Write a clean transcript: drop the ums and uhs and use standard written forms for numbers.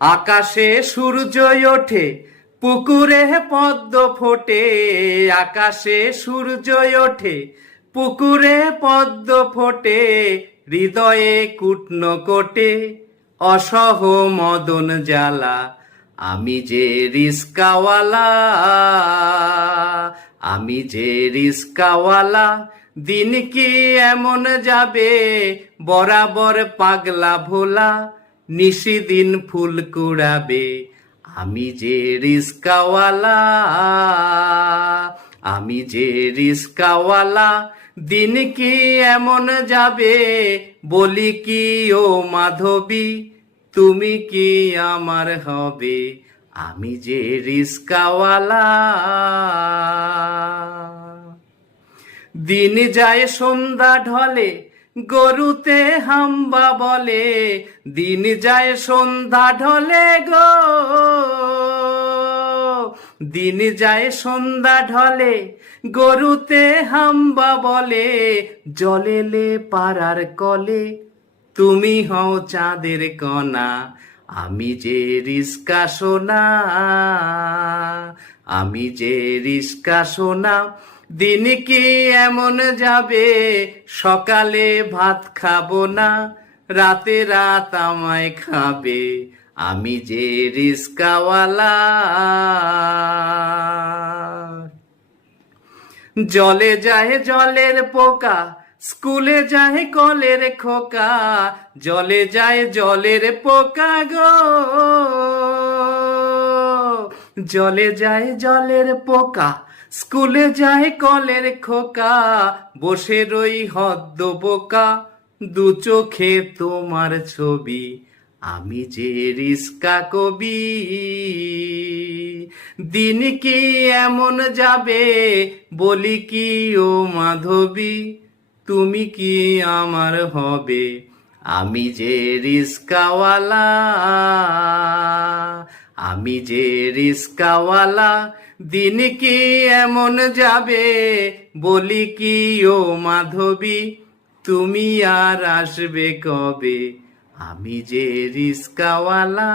আকাশে সূর্য ওঠে, পুকুরে পদ্ম ফোটে। আকাশে সূর্য ওঠে, পুকুরে পদ্ম ফোটে। হৃদয়ে কুটন কোটে, অসহ মদন জ্বালা। আমি যে রিস্কাওয়ালা, আমি যে রিস্কাওয়ালা। দিন কি এমন যাবে, বরাবর পাগলা ভোলা। নিশিদিন ফুল কুড়াবে, আমি যে রিস্কাওয়ালা, আমি যে রিস্কাওয়ালা। দিন কি এমন যাবে, বলি কি ও মাধবী, তুমি কি আমার হবে, আমি যে রিস্কাওয়ালা। দিন যায় সন্ধ্যা ঢলে, গরুতে হাম্বা বলে। দিন যায় সন্ধ্যা ঢলে গো, দিন যায় সন্ধ্যা ঢলে, গরুতে হাম্বা বলে। জলেলে পাড়ার কলে, তুমি হও চাঁদের কণা, আমি যে রিস্কা সোনা, আমি যে রিস্কা সোনা। দিন কি এমন যাবে, সকালে ভাত খাবো না, রাতে রাত আমায় খাবে, আমি যে রিস্কাওয়ালা। জলে যায় জলের পোকা, স্কুলে যায় কলের খোকা। জলে যায় জলের পোকা গো, জলে যায় জলের পোকা, স্কুলে যায় কলের খোকা। বসে রই হদ্দ বোকা, দু চোখে তোমার ছবি, আমি যে রিস্কা কবি। দিন কি এমন যাবে, বলি কি ও মাধবী, তুমি কি আমার হবে, আমি যে রিস্কাওয়ালা, আমি যে রিস্কাওয়ালা। দিন কি এমন যাবে, বলি কি ও মাধবী, তুমি আর আসবে কবে, আমি যে রিস্কাওয়ালা।